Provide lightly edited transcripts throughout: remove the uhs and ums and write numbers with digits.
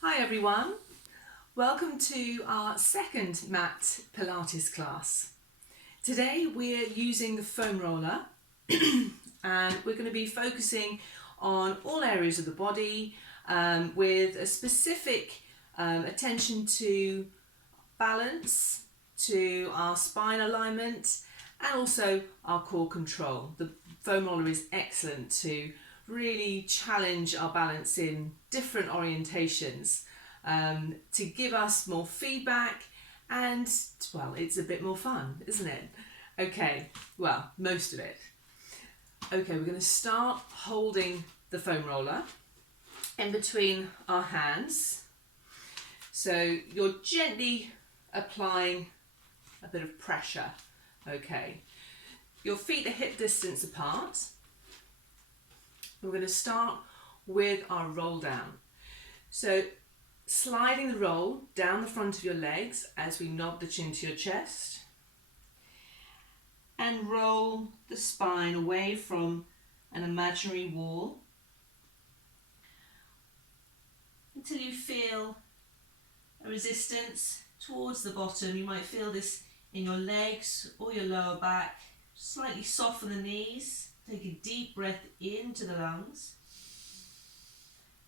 Hi everyone, welcome to our second mat Pilates class. Today we're using the foam roller and we're going to be focusing on all areas of the body with a specific attention to balance, to our spine alignment and also our core control. The foam roller is excellent to really challenge our balance in different orientations, to give us more feedback and, well, it's a bit more fun, isn't it? Okay, well, most of it. Okay, we're going to start holding the foam roller in between our hands. So you're gently applying a bit of pressure. Okay, your feet are hip distance apart. We're going to start with our roll down. So sliding the roll down the front of your legs as we nod the chin to your chest and roll the spine away from an imaginary wall until you feel a resistance towards the bottom. You might feel this in your legs or your lower back. Slightly soften the knees. Take a deep breath into the lungs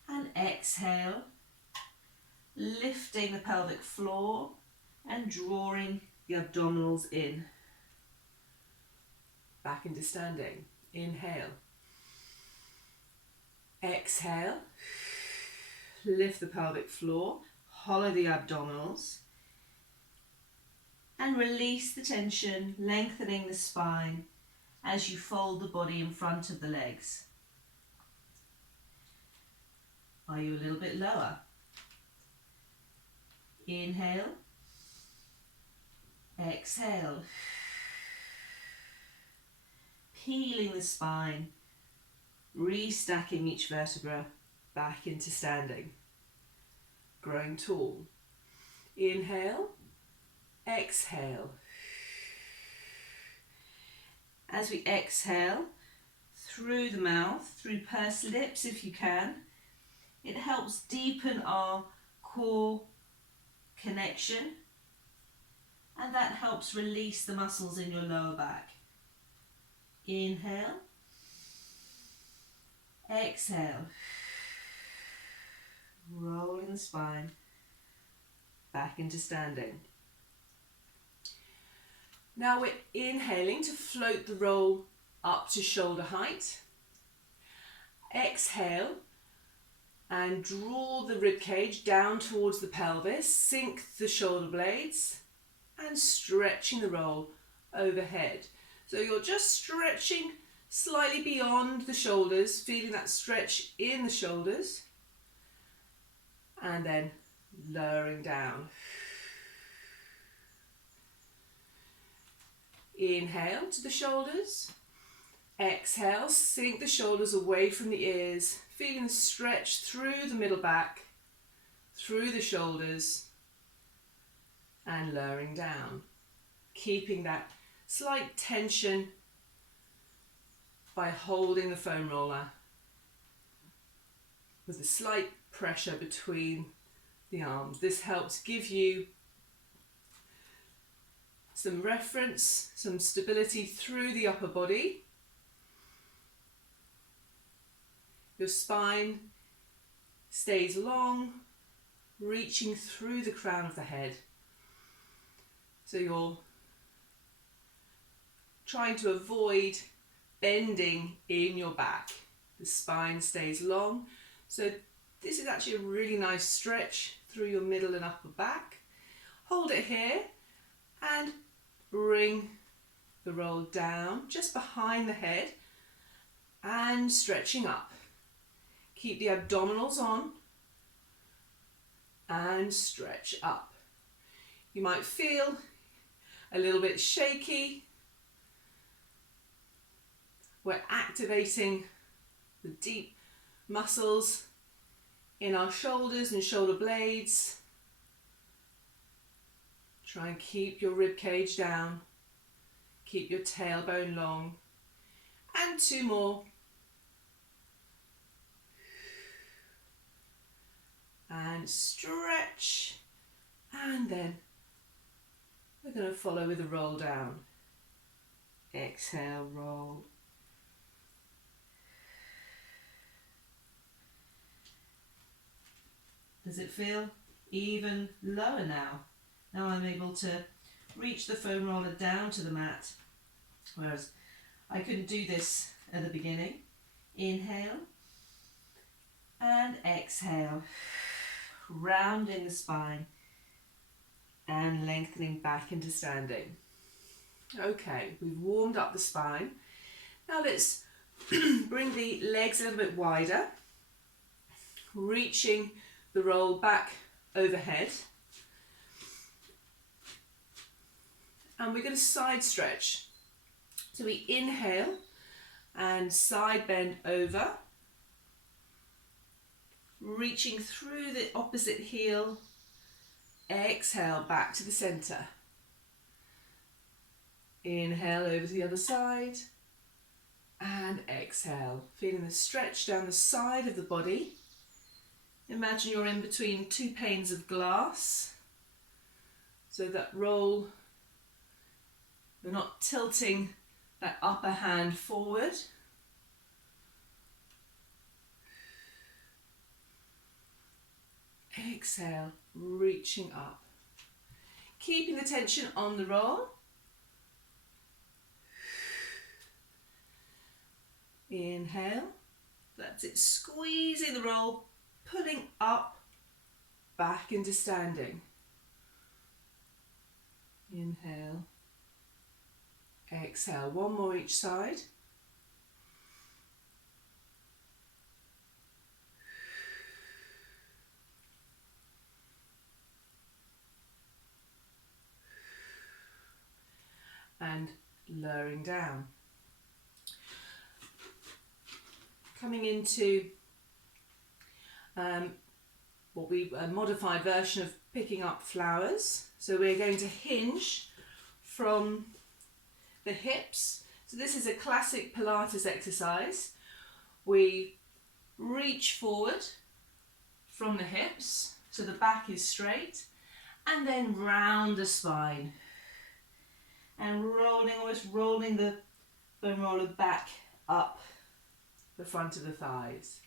and exhale, lifting the pelvic floor and drawing the abdominals in. Back into standing. Inhale. Exhale. Lift the pelvic floor, hollow the abdominals and release the tension, lengthening the spine as you fold the body in front of the legs. Are you a little bit lower? Inhale. Exhale. Peeling the spine, restacking each vertebra back into standing. Growing tall. Inhale. Exhale. As we exhale, through the mouth, through pursed lips if you can, it helps deepen our core connection and that helps release the muscles in your lower back. Inhale. Exhale. Rolling the spine back into standing. Now we're inhaling to float the roll up to shoulder height. Exhale and draw the rib cage down towards the pelvis, sink the shoulder blades and stretching the roll overhead. So you're just stretching slightly beyond the shoulders, feeling that stretch in the shoulders and then lowering down. Inhale to the shoulders. Exhale, sink the shoulders away from the ears, feeling the stretch through the middle back, through the shoulders, and lowering down. Keeping that slight tension by holding the foam roller with a slight pressure between the arms. This helps give you some reference, some stability through the upper body. Your spine stays long, reaching through the crown of the head. So you're trying to avoid bending in your back. The spine stays long. So this is actually a really nice stretch through your middle and upper back. Hold it here and bring the roll down just behind the head and stretching up. Keep the abdominals on and stretch up. You might feel a little bit shaky. We're activating the deep muscles in our shoulders and shoulder blades. Try and keep your rib cage down. Keep your tailbone long. And 2 more. And and stretch, and then we're going to follow with a roll down. Exhale, roll. Does it feel even lower now? Now I'm able to reach the foam roller down to the mat, whereas I couldn't do this at the beginning. Inhale and exhale, rounding the spine and lengthening back into standing. Okay, we've warmed up the spine. Now let's bring the legs a little bit wider, reaching the roll back overhead. And we're going to side stretch. So we inhale and side bend over, reaching through the opposite heel. Exhale back to the center. Inhale over to the other side and exhale, feeling the stretch down the side of the body. Imagine you're in between two panes of glass, so that roll, we're not tilting that upper hand forward. Exhale, reaching up. Keeping the tension on the roll. Inhale, that's it, squeezing the roll, pulling up, back into standing. Inhale, exhale, one more each side. And lowering down. Coming into what we a modified version of picking up flowers. So we're going to hinge from the hips. So this is a classic Pilates exercise. We reach forward from the hips, so the back is straight, and then round the spine. And rolling, almost rolling the foam roller back up the front of the thighs.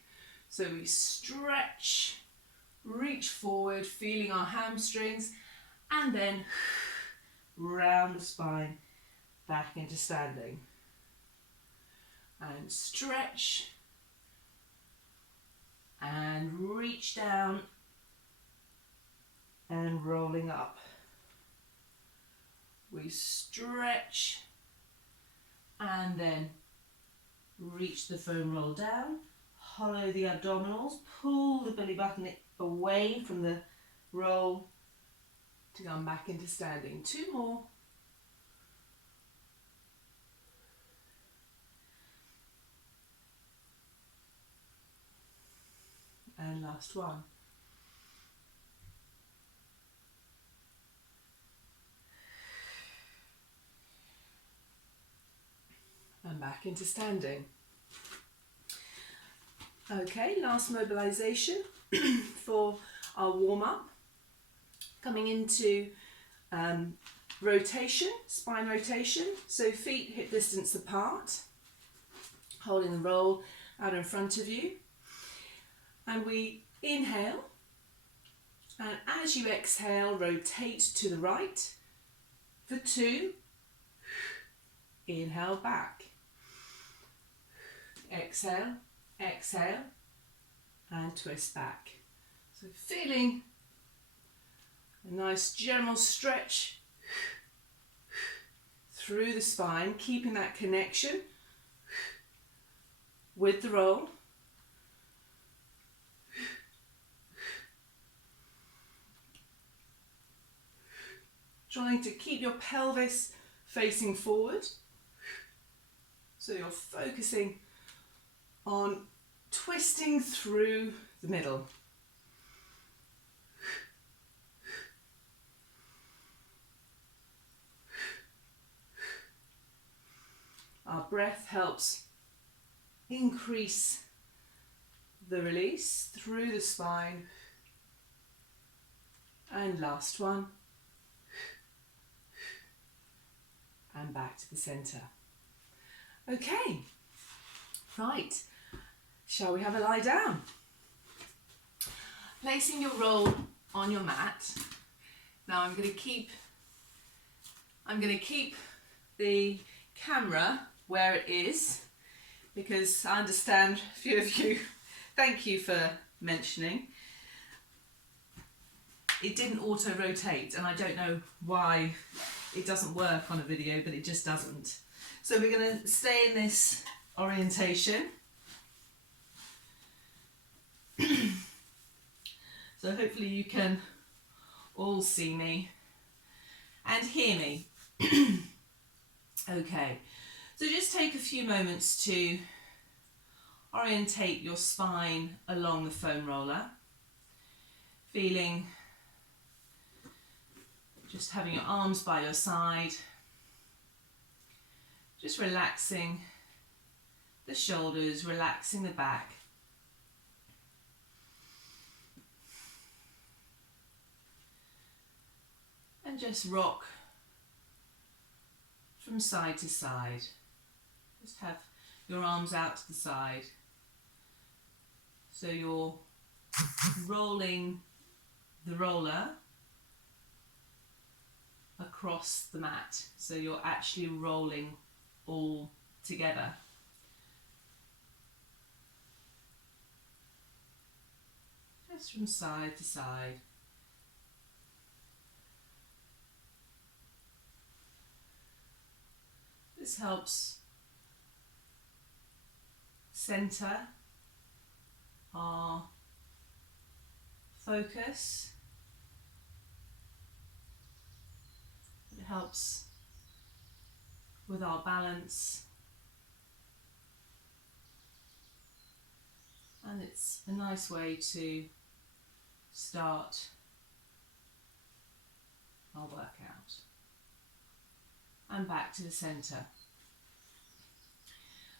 So we stretch, reach forward, feeling our hamstrings, and then round the spine back into standing. And stretch, and reach down, and rolling up. We stretch and then reach the foam roll down, hollow the abdominals, pull the belly button away from the roll to come back into standing. Two more. And last one. And back into standing. Okay, last mobilization for our warm-up. Coming into rotation, spine rotation. So feet hip distance apart, holding the roll out in front of you. And we inhale, and as you exhale, rotate to the right for 2. Inhale back. Exhale, exhale, and twist back. So feeling a nice general stretch through the spine, keeping that connection with the roll. Trying to keep your pelvis facing forward. So you're focusing on twisting through the middle. Our breath helps increase the release through the spine And last one. And back to the centre. Okay, right, shall we have a lie down? Placing your roll on your mat. Now I'm going to keep the camera where it is, because I understand a few of you, thank you for mentioning, it didn't auto-rotate, and I don't know why it doesn't work on a video, but it just doesn't. So we're going to stay in this orientation. So hopefully you can all see me and hear me. Okay, so just take a few moments to orientate your spine along the foam roller, feeling, just having your arms by your side, just relaxing the shoulders, relaxing the back. And just rock from side to side. Just have your arms out to the side. So you're rolling the roller across the mat. So you're actually rolling all together. Just from side to side. This helps center our focus. It helps with our balance. And it's a nice way to start our workout. And back to the centre.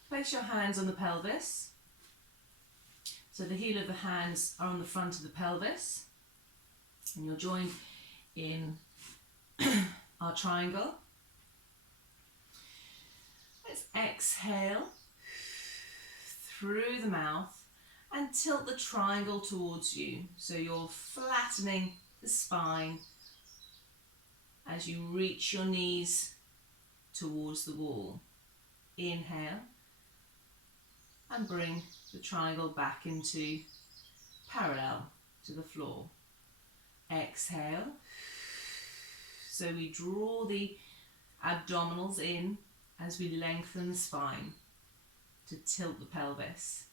Place your hands on the pelvis. So the heel of the hands are on the front of the pelvis. And you're joined in our triangle. Let's exhale through the mouth and tilt the triangle towards you. So you're flattening the spine as you reach your knees towards the wall. Inhale and bring the triangle back into parallel to the floor. Exhale. So we draw the abdominals in as we lengthen the spine to tilt the pelvis.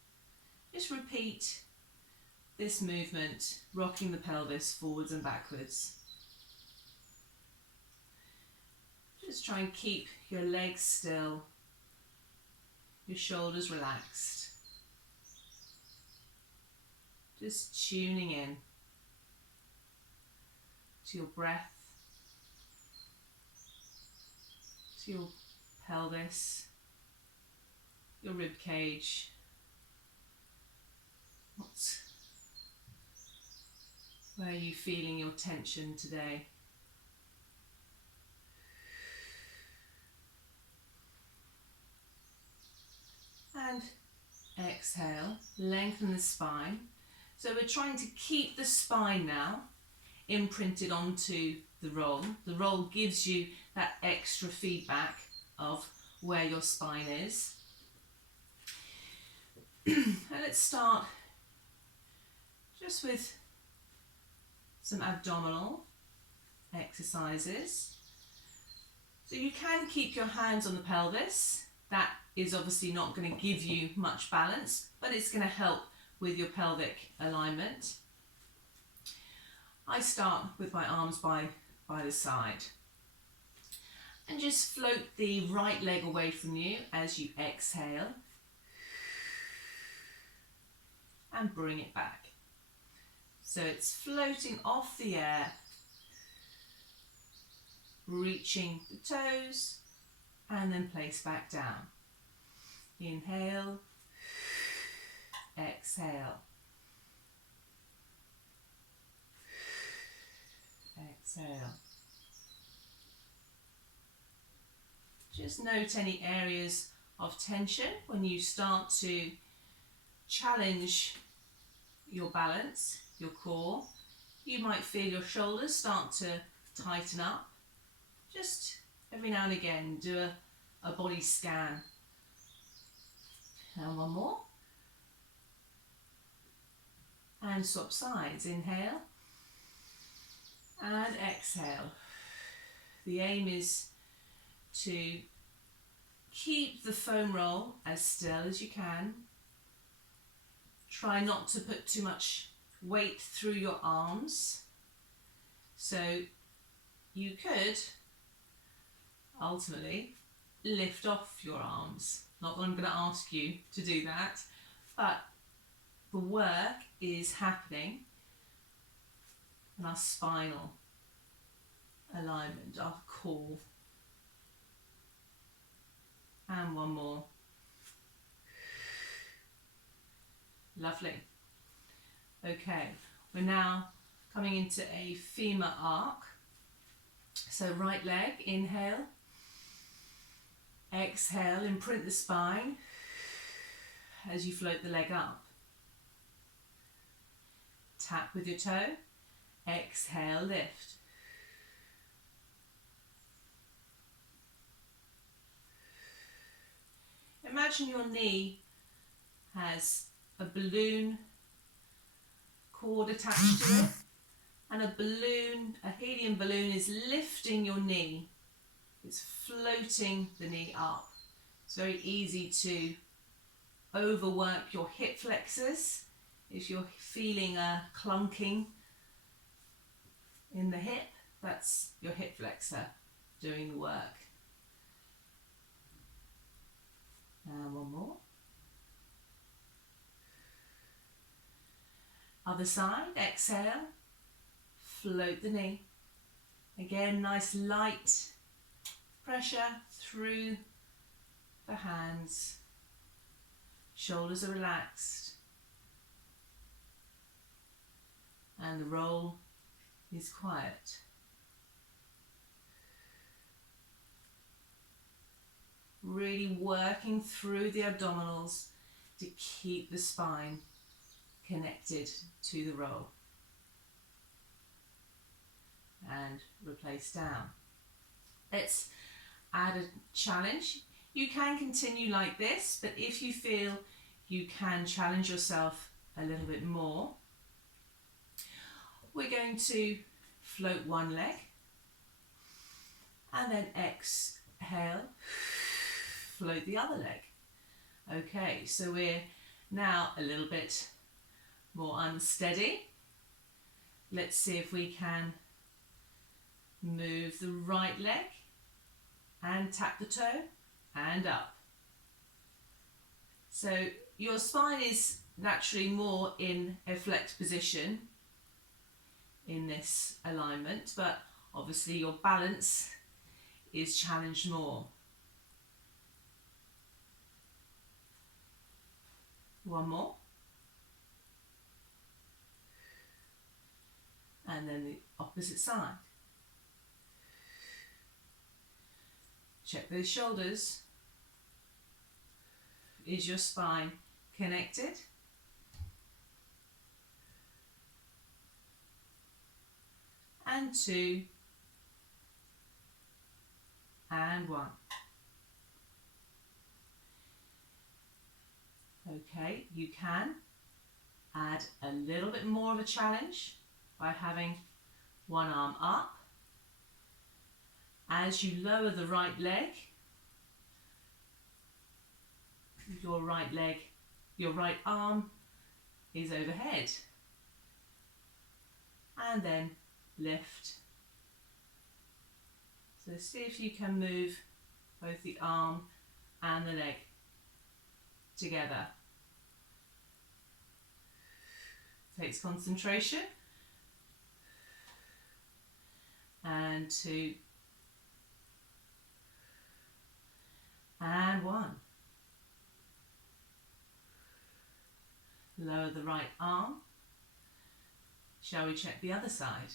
Just repeat this movement, rocking the pelvis forwards and backwards. Just try and keep your legs still, your shoulders relaxed. Just tuning in to your breath, to your pelvis, your rib cage. Where are you feeling your tension today? And exhale, lengthen the spine. So we're trying to keep the spine now imprinted onto the roll. The roll gives you that extra feedback of where your spine is. And let's start just with some abdominal exercises. So you can keep your hands on the pelvis. That is obviously not going to give you much balance, but it's going to help with your pelvic alignment. I start with my arms by the side. And just float the right leg away from you as you exhale. And bring it back. So it's floating off the air, reaching the toes, and then place back down. Inhale, exhale. exhale. Just note any areas of tension when you start to challenge your balance, your core. You might feel your shoulders start to tighten up. Just every now and again do a body scan. And one more. And swap sides. Inhale and exhale. The aim is to keep the foam roll as still as you can. Try not to put too much weight through your arms. So you could ultimately lift off your arms. Not that I'm going to ask you to do that, but the work is happening in our spinal alignment, our core. And one more. Lovely. Okay, we're now coming into a femur arc. So right leg, inhale. Exhale, imprint the spine as you float the leg up. Tap with your toe. Exhale, lift. Imagine your knee has a balloon cord attached to it, and a helium balloon is lifting your knee. It's floating the knee up. It's very easy to overwork your hip flexors. If you're feeling a clunking in the hip, that's your hip flexor doing the work. And one more. Other side, exhale, float the knee. Again, nice light pressure through the hands. Shoulders are relaxed. And the roll is quiet. Really working through the abdominals to keep the spine connected to the roll. And replace down. Let's add a challenge. You can continue like this, but if you feel you can challenge yourself a little bit more, we're going to float one leg and then exhale, float the other leg. Okay, so we're now a little bit more unsteady. Let's see if we can move the right leg and tap the toe and up. So your spine is naturally more in a flexed position in this alignment, but obviously your balance is challenged more. One more. And then the opposite side. Check those shoulders. Is your spine connected? And two. And one. Okay, you can add a little bit more of a challenge by having one arm up. As you lower the right leg, your right arm is overhead. And then lift. So see if you can move both the arm and the leg together. Takes concentration. And two. And one. Lower the right arm. Shall we check the other side?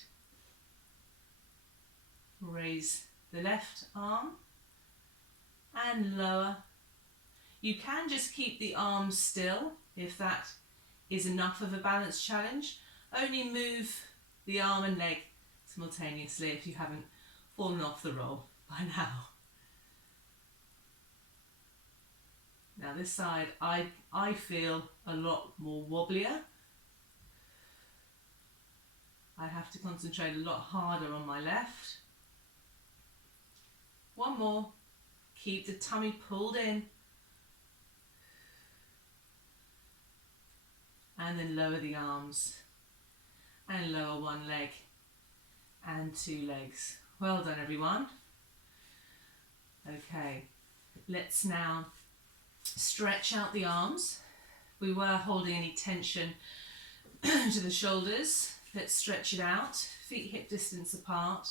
Raise the left arm and lower. You can just keep the arms still if that is enough of a balance challenge. Only move the arm and leg simultaneously if you haven't fallen off the roll by now. Now this side I feel a lot more wobblier. I have to concentrate a lot harder on my left. One more. Keep the tummy pulled in. And then lower the arms. And lower one leg and two legs. Well done, everyone. Okay, let's now stretch out the arms. We were holding any tension to the shoulders. Let's stretch it out, feet hip distance apart,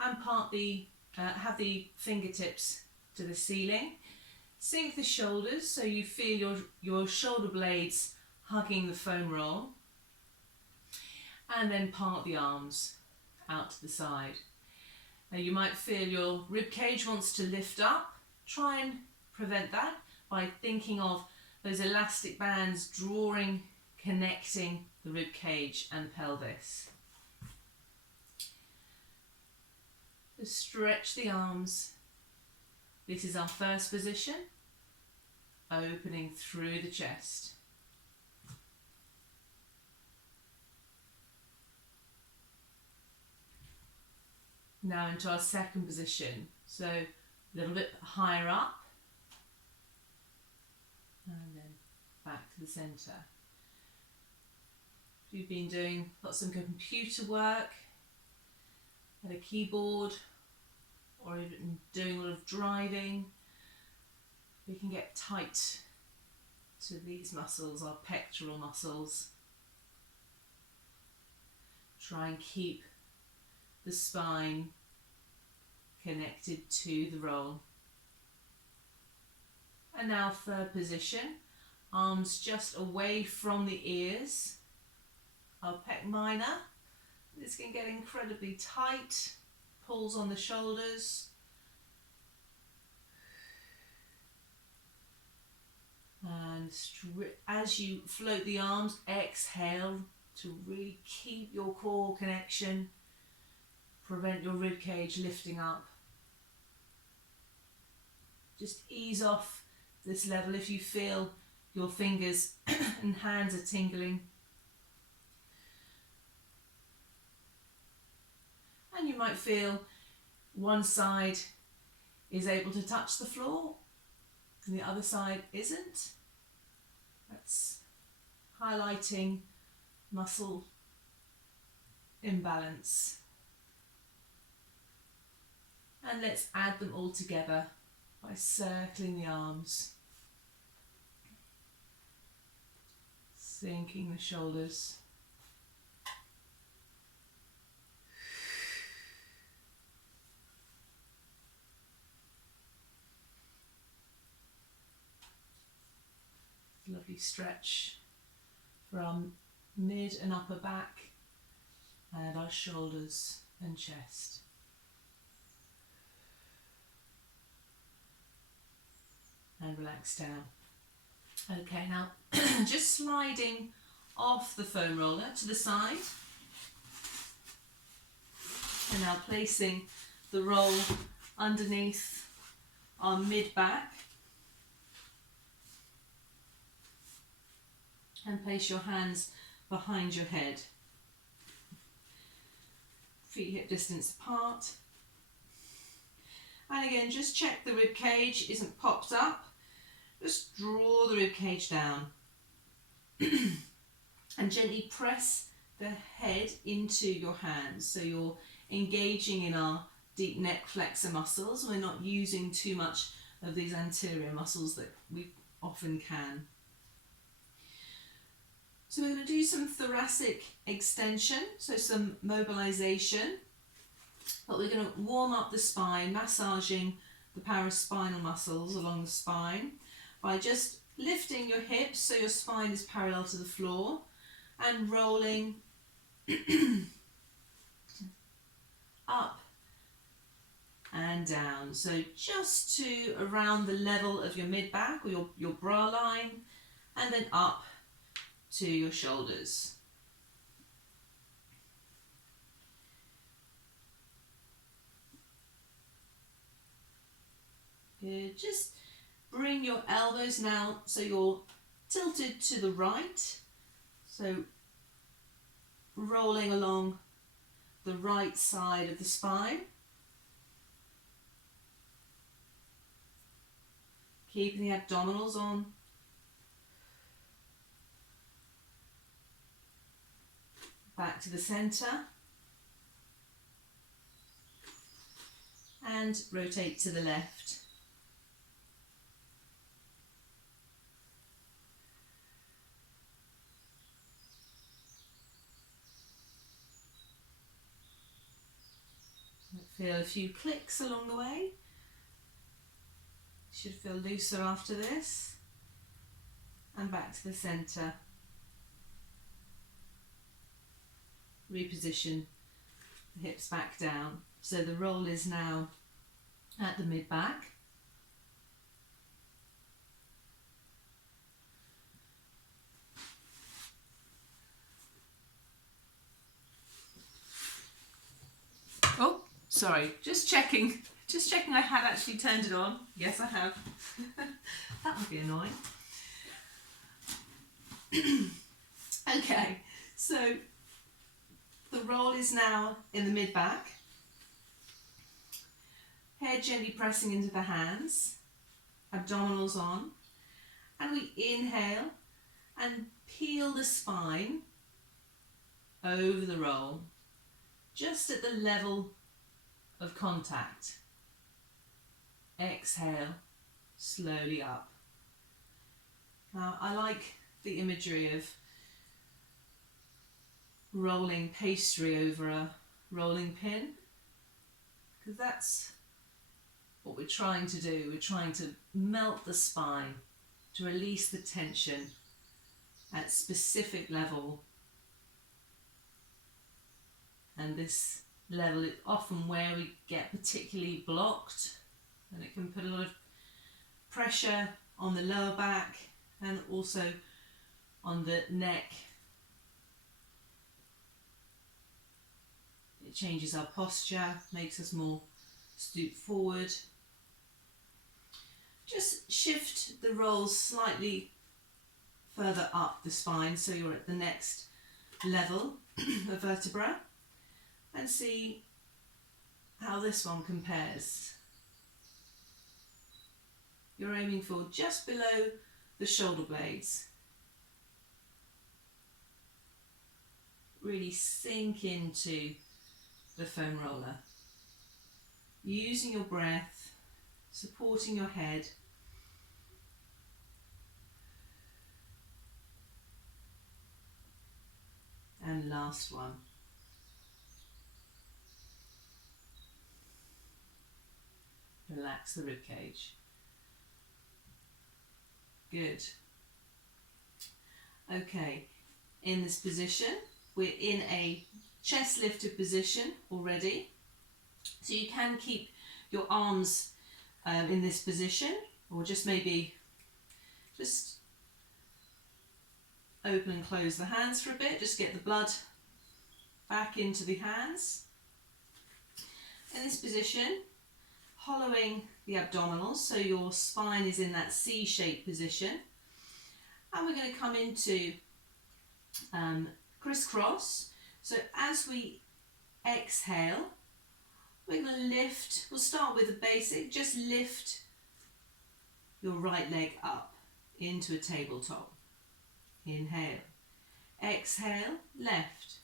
and have the fingertips to the ceiling. Sink the shoulders so you feel your shoulder blades hugging the foam roll, and then part the arms out to the side. Now you might feel your rib cage wants to lift up. Try and prevent that by thinking of those elastic bands drawing, connecting the rib cage and pelvis. Just stretch the arms. This is our first position, opening through the chest. Now into our second position, so a little bit higher up and then back to the centre. If you've been doing lots of computer work at a keyboard or even doing a lot of driving, we can get tight to these muscles, our pectoral muscles. Try and keep the spine connected to the roll. And now third position, arms just away from the ears, our pec minor. This can get incredibly tight, pulls on the shoulders. And as you float the arms, exhale to really keep your core connection. Prevent your rib cage lifting up. Just ease off this level if you feel your fingers and hands are tingling. And you might feel one side is able to touch the floor and the other side isn't. That's highlighting muscle imbalance. And let's add them all together by circling the arms, sinking the shoulders. Lovely stretch for our mid and upper back and our shoulders and chest. And relax down. Okay, now just sliding off the foam roller to the side. And now placing the roll underneath our mid-back. And place your hands behind your head. Feet hip distance apart. And again, just check the rib cage isn't popped up. Just draw the rib cage down. And gently press the head into your hands. So you're engaging in our deep neck flexor muscles. We're not using too much of these anterior muscles that we often can. So we're going to do some thoracic extension, so some mobilization. But we're going to warm up the spine, massaging the paraspinal muscles along the spine by just lifting your hips so your spine is parallel to the floor and rolling up and down. So just to around the level of your mid-back or your bra line, and then up to your shoulders. Good. Just bring your elbows now so you're tilted to the right. So rolling along the right side of the spine. Keeping the abdominals on. Back to the centre. And rotate to the left. Feel a few clicks along the way. Should feel looser after this. And back to the centre. Reposition the hips back down. So the roll is now at the mid-back. Oh, sorry, just checking I had actually turned it on. Yes, I have. That would be annoying. Okay, so the roll is now in the mid-back. Head gently pressing into the hands, abdominals on, and we inhale and peel the spine over the roll, just at the level of contact. Exhale, slowly up. Now, I like the imagery of rolling pastry over a rolling pin, because that's what we're trying to do. We're trying to melt the spine, to release the tension at specific level. And this level is often where we get particularly blocked, and it can put a lot of pressure on the lower back and also on the neck. It changes our posture, makes us more stoop forward. Just shift the roll slightly further up the spine so you're at the next level of vertebra, and see how this one compares. You're aiming for just below the shoulder blades. Really sink into the foam roller. Using your breath, supporting your head. And last one. Relax the rib cage. Good. Okay, in this position, we're in a chest lifted position already. So you can keep your arms in this position, or just maybe just open and close the hands for a bit, just get the blood back into the hands. In this position, hollowing the abdominals, so your spine is in that C-shaped position. And we're going to come into crisscross. So as we exhale, we're going to lift. We'll start with the basic. Just lift your right leg up into a tabletop. Inhale. Exhale, left.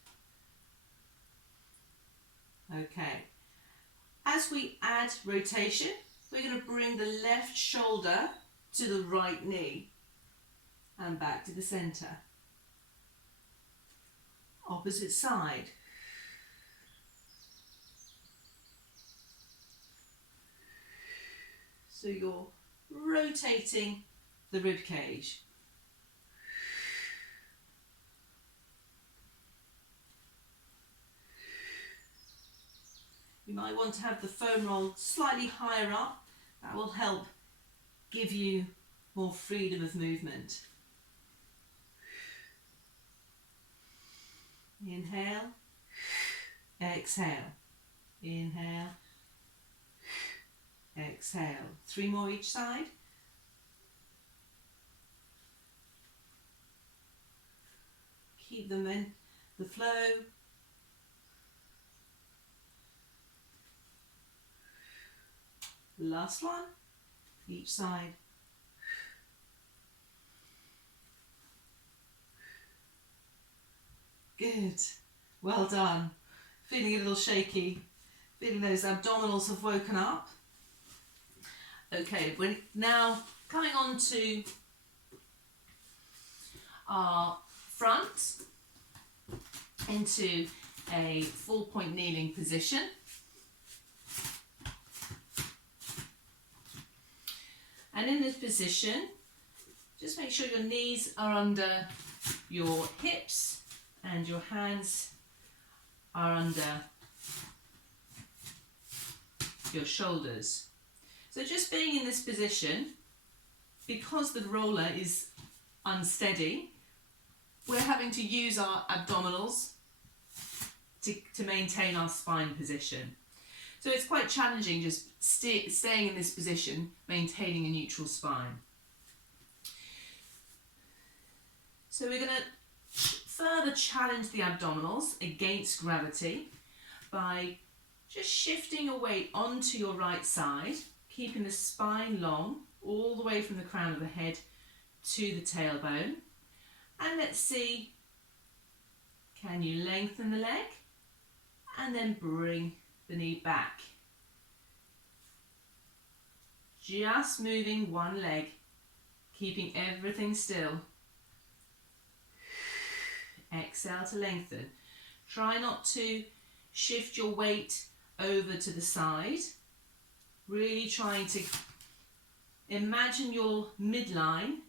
Okay. As we add rotation, we're going to bring the left shoulder to the right knee and back to the centre. Opposite side. So you're rotating the rib cage. You might want to have the foam roll slightly higher up. That will help give you more freedom of movement. Inhale, exhale, inhale, exhale. 3 more each side. Keep them in the flow. Last one, each side. Good, well done. Feeling a little shaky, feeling those abdominals have woken up. Okay, we're now coming on to our front into a 4-point kneeling position. And in this position, just make sure your knees are under your hips and your hands are under your shoulders. So just being in this position, because the roller is unsteady, we're having to use our abdominals to maintain our spine position. So it's quite challenging just staying in this position, maintaining a neutral spine. So we're going to further challenge the abdominals against gravity by just shifting your weight onto your right side, keeping the spine long all the way from the crown of the head to the tailbone. And let's see, can you lengthen the leg and then bring the knee back. Just moving one leg, keeping everything still. Exhale to lengthen. Try not to shift your weight over to the side. Really trying to imagine your midline.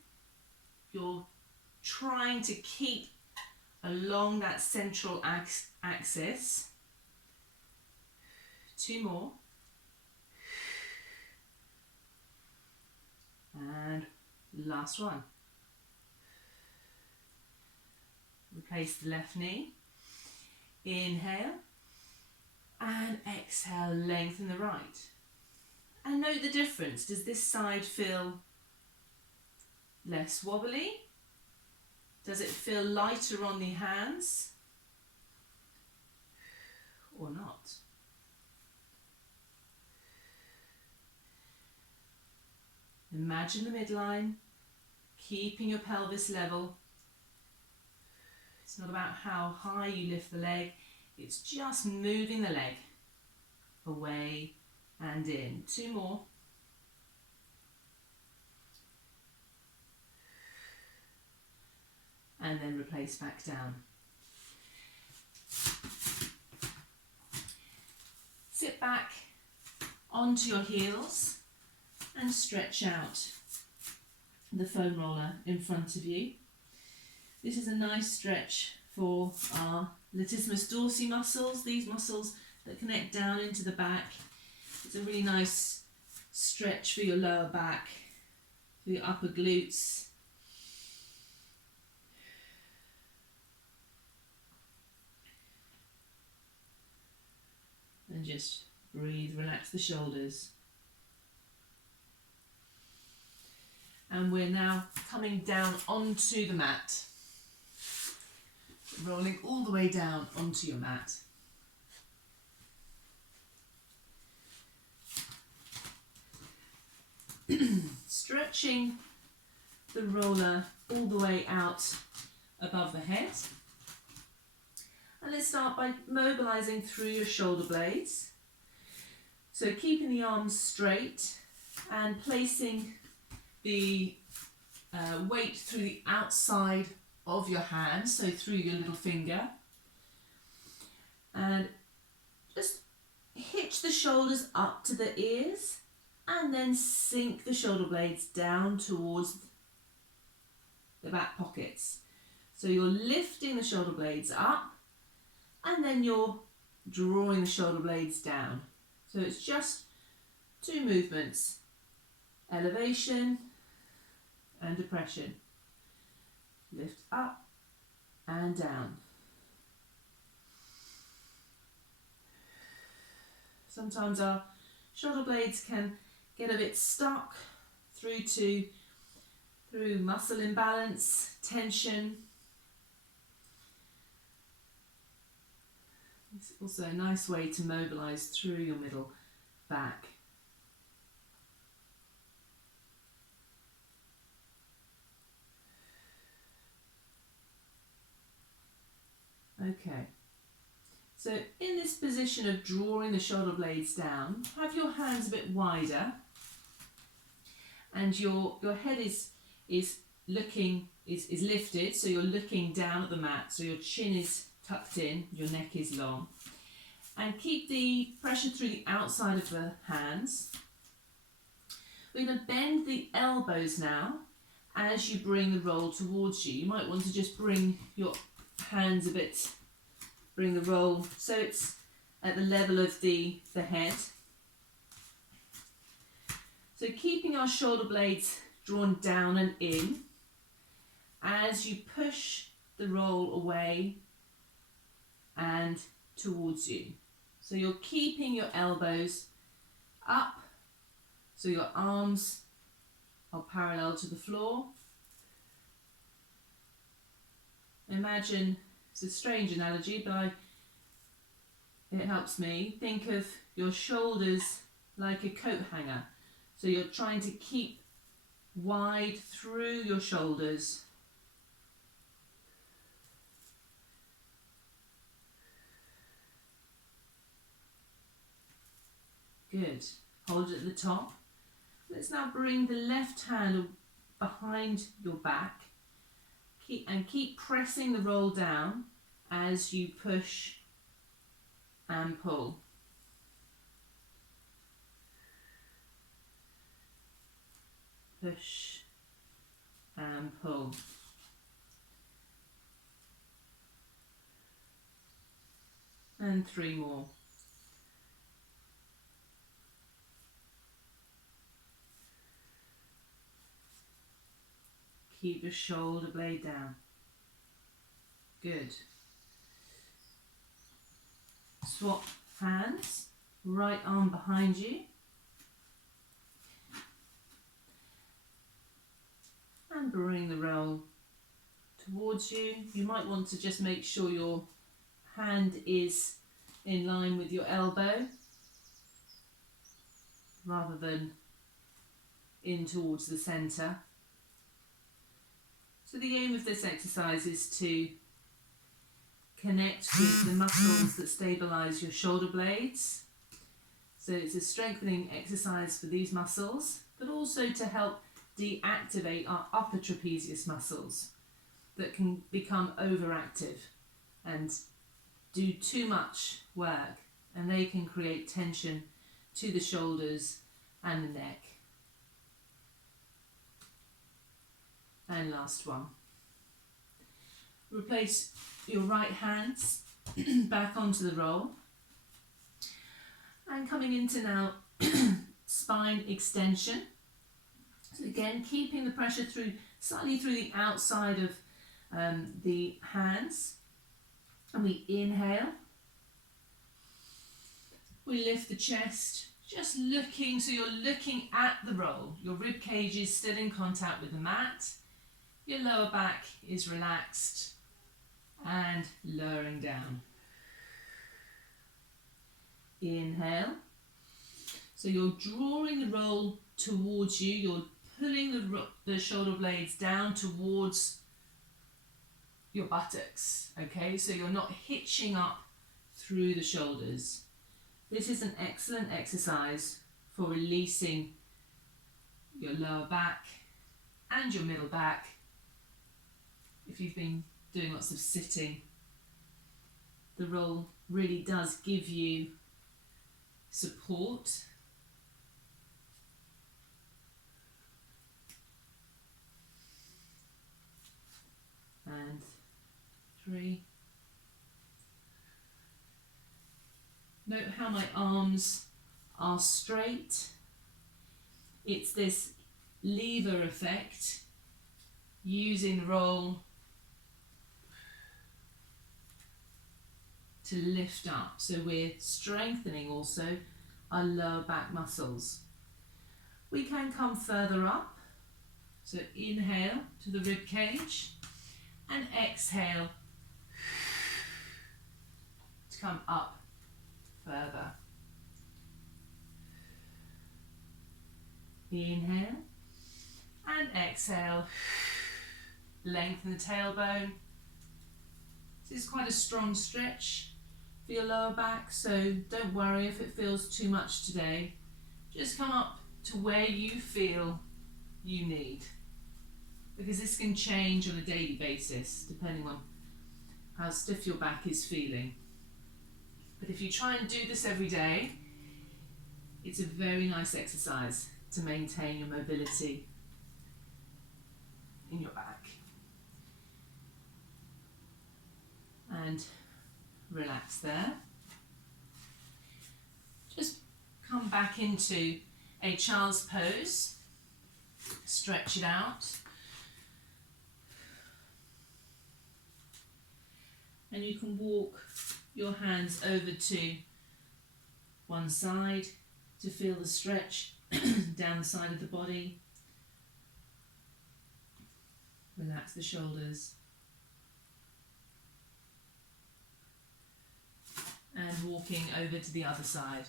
You're trying to keep along that central axis. 2 more. And last one. Replace the left knee. Inhale. And exhale, lengthen the right. And note the difference. Does this side feel less wobbly? Does it feel lighter on the hands? Or not? Imagine the midline, keeping your pelvis level. It's not about how high you lift the leg, it's just moving the leg away and in. 2 more. And then replace back down. Sit back onto your heels and stretch out the foam roller in front of you. This is a nice stretch for our latissimus dorsi muscles, these muscles that connect down into the back. It's a really nice stretch for your lower back, for your upper glutes. And just breathe, relax the shoulders. And we're now coming down onto the mat. Rolling all the way down onto your mat. Stretching the roller all the way out above the head. And let's start by mobilizing through your shoulder blades. So keeping the arms straight and placing the weight through the outside of your hand, so through your little finger. And just hitch the shoulders up to the ears and then sink the shoulder blades down towards the back pockets. So you're lifting the shoulder blades up and then you're drawing the shoulder blades down. So it's just 2 movements, elevation and depression. Lift up and down. Sometimes our shoulder blades can get a bit stuck through muscle imbalance, tension. It's also a nice way to mobilise through your middle back. Okay, so in this position of drawing the shoulder blades down, have your hands a bit wider and your head is lifted, so you're looking down at the mat, so your chin is tucked in, your neck is long. And keep the pressure through the outside of the hands. We're going to bend the elbows now as you bring the roll towards you. You might want to just bring your hands a bit, bring the roll so it's at the level of the head. So keeping our shoulder blades drawn down and in as you push the roll away and towards you. So you're keeping your elbows up, so your arms are parallel to the floor. Imagine, it's a strange analogy, but it helps me. Think of your shoulders like a coat hanger. So you're trying to keep wide through your shoulders. Good. Hold it at the top. Let's now bring the left hand behind your back. Keep pressing the roll down as you push and pull. Push and pull. And 3 more. Keep your shoulder blade down. Good. Swap hands, right arm behind you. And bring the roll towards you. You might want to just make sure your hand is in line with your elbow rather than in towards the centre. So the aim of this exercise is to connect with the muscles that stabilise your shoulder blades. So it's a strengthening exercise for these muscles, but also to help deactivate our upper trapezius muscles that can become overactive and do too much work, and they can create tension to the shoulders and the neck. And last one. Replace your right hands back onto the roll. And coming into now spine extension. So again, keeping the pressure slightly through the outside of the hands. And we inhale. We lift the chest, just looking, so you're looking at the roll. Your rib cage is still in contact with the mat. Your lower back is relaxed and lowering down. Inhale. So you're drawing the roll towards you. You're pulling the shoulder blades down towards your buttocks. Okay, so you're not hitching up through the shoulders. This is an excellent exercise for releasing your lower back and your middle back. If you've been doing lots of sitting, the roll really does give you support. And 3. Note how my arms are straight. It's this lever effect, using the roll to lift up. So we're strengthening also our lower back muscles. We can come further up. So inhale to the rib cage and exhale to come up further. Inhale and exhale. Lengthen the tailbone. This is quite a strong stretch for your lower back, so don't worry if it feels too much today. Just come up to where you feel you need, because this can change on a daily basis depending on how stiff your back is feeling. But if you try and do this every day, it's a very nice exercise to maintain your mobility in your back. And relax there. Just come back into a child's pose. Stretch it out. And you can walk your hands over to one side to feel the stretch down the side of the body. Relax the shoulders. And walking over to the other side.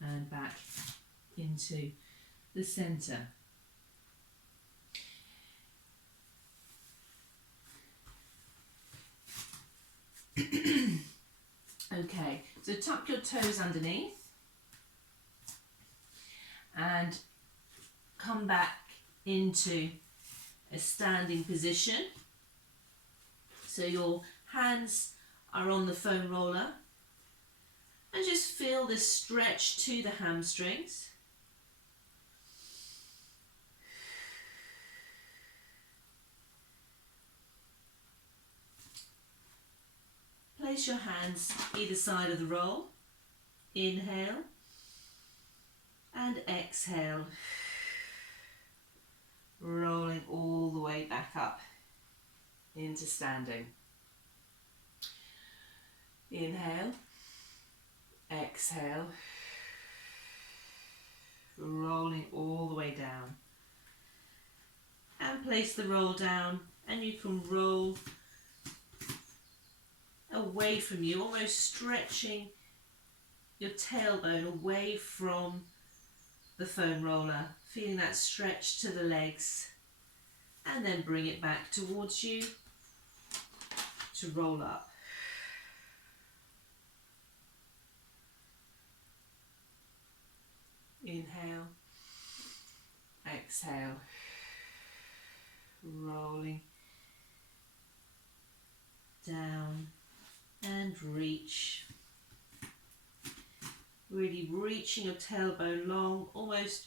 And back into the centre. Okay, so tuck your toes underneath and come back into a standing position. So your hands are on the foam roller, and just feel this stretch to the hamstrings. Place your hands either side of the roll. Inhale and exhale, rolling all the way back up into standing. Inhale, exhale, rolling all the way down. And place the roll down, and you can roll away from you, almost stretching your tailbone away from the foam roller, feeling that stretch to the legs, and then bring it back towards you to roll up. Inhale, exhale, rolling down and reach. Really reaching your tailbone long, almost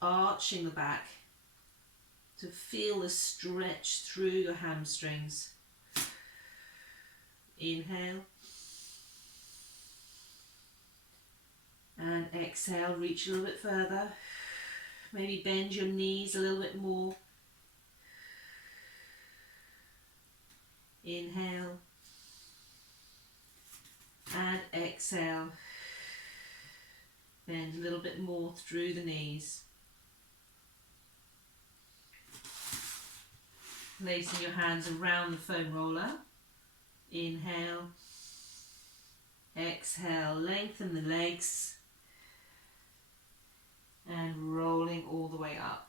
arching the back to feel the stretch through your hamstrings. Inhale and exhale, reach a little bit further. Maybe bend your knees a little bit more. Inhale and exhale. Bend a little bit more through the knees. Placing your hands around the foam roller. Inhale, exhale, lengthen the legs, and rolling all the way up,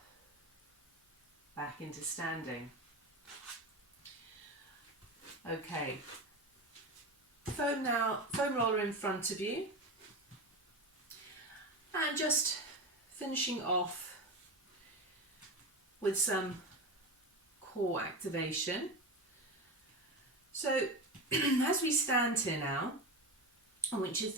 back into standing. Okay, foam roller in front of you, and just finishing off with some core activation. So as we stand here now, I want you to